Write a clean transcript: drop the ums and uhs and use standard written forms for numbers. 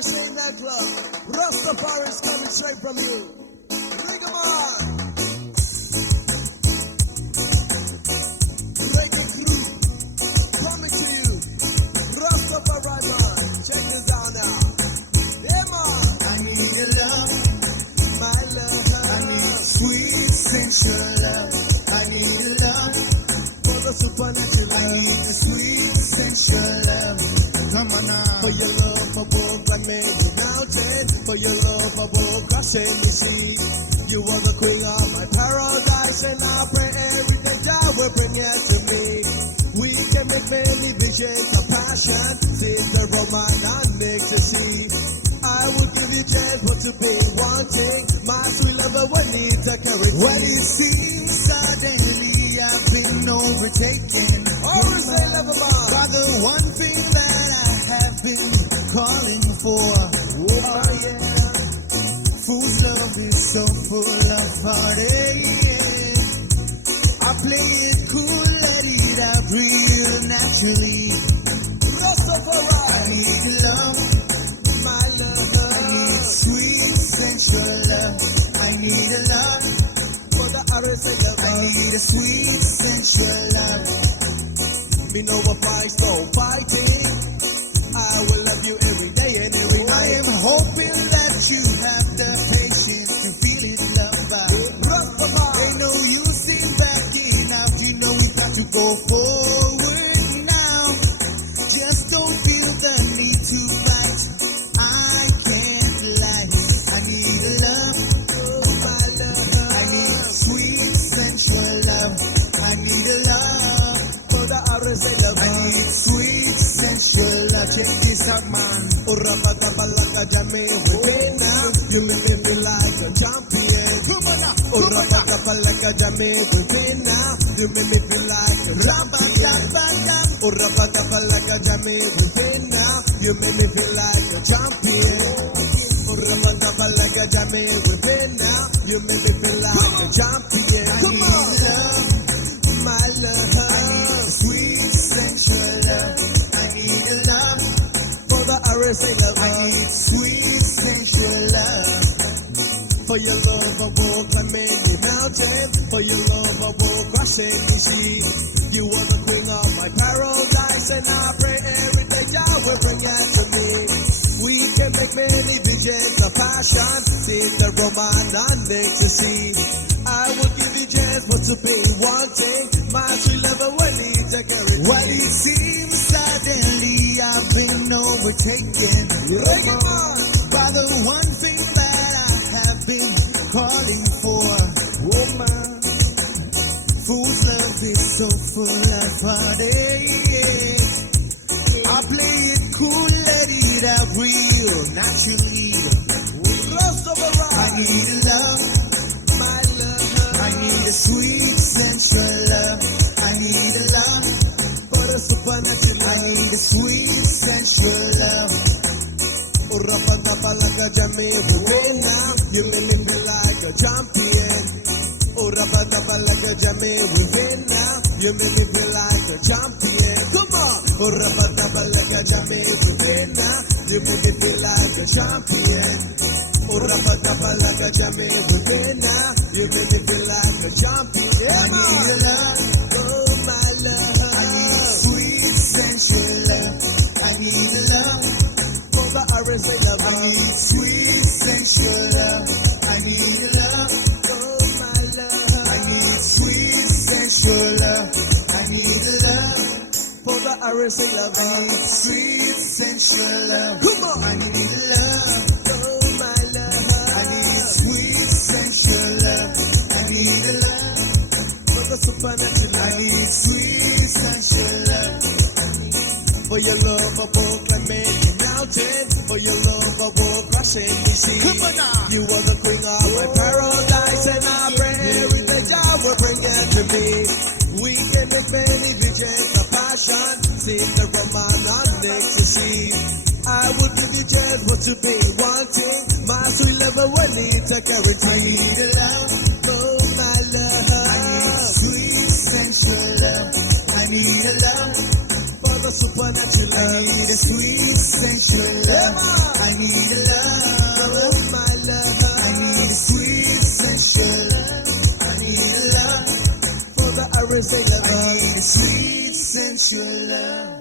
the same nightclub. Rastafari is coming straight from you. Bring 'em on. Reggae crew, coming to you. Rastafari man, check this out now. Yeah man. I need a love, My love. I need sweet sensual love. I need a love, For the supernatural. I need a sweet sensual love. Come on now. For your love for both like many mountain. For your love for both crossing the sea. You are the queen of my paradise. And I pray every day that will bring it to me. We can make many visions of passion. Since the romance and make to see. I will give you chance for to be wanting. My sweet lover will need to carry. Well, it seems suddenly I've been overtaken Always say love man. by the one thing that I have been calling for. Oh yeah. Fool's love is so full of heartache. I play it cool, let it out real naturally. I Rastafari. need love, My love. I need sweet sensual love. I need a love, For the RSA I lover. need a sweet sensual love. Me know a fight, so fighting. I will love you every day and every I night. am hoping that you have the patience to feel it, lover. Ain't no use in backing out, you know we got to go forward now. Just don't feel the need to fight. I can't lie. I need a love, Oh, my love. I need sweet sensual love. I need a love, For the RSA I lover. need sweet sensual love. Check this out, man. Oh, rapatabalaka jame within. You make me feel like a champion. Oh, rapatabalaka jame within. You make me feel like a champion. Oh, rapatabalaka jame within. You make me feel like a champion. Oh, rapatabalaka jame within. You make me feel like a champion. I Come need on. love, My I need love. sweet sensual love. I need a love, For the RSA I lover. need sweet sensual love. For your love, I walk like many mountains. For your love, I walk crossing the sea. You are the queen of my paradise, and I pray every day Jah will bring it to me. We can make many visions of passion, see the romance and ecstasy. I will give you chance for to be wanting. My sweet lover will need to carry me. Well, it seems suddenly I've been overtaken Reggae man. by the one thing that I have been calling for. Woman. Fool's love is so full of heartache. I play it cool, let it out real naturally. I Rastafari. need love, My love. I need a sweet sensual love. I need a love, For the supernatural. I need a sweet sensual love. Urapatabalaka jame within. You make me feel like a champion. Urapatabalaka jame within. You make me feel like a champion. Come on. Urapatabalaka jame within. You make me feel like a champion. Urapatabalaka jame within. You make me feel like a champion. I need a love, Oh my love. I need sweet sensual love. I need a love, For the RSA I lover. need sweet sensual love. I need love, Oh my love. I need sweet sensual love. I need love, For the RSA I lover. need sweet sensual love. Come on. I need love, Oh my love. I need sweet sensual love. I need love, For the supernatural. I need sweet sensual love. For your love, I walk like many mountains. For your love, I walk crossing the sea. You are the queen of my paradise, and I pray every day Jah will bring it to me. We can make many visions of passion, see the romance and ecstasy. I will give you chance for to be wanting. My sweet lover will need to I guarantee. need love, Oh my love. I need sweet sensual love. I need love, For the supernatural. I need need a sweet, sensual love. I need a love, my love. I need a sweet, sensual love. I need a love, For the Arizona I need a sweet, sensual love.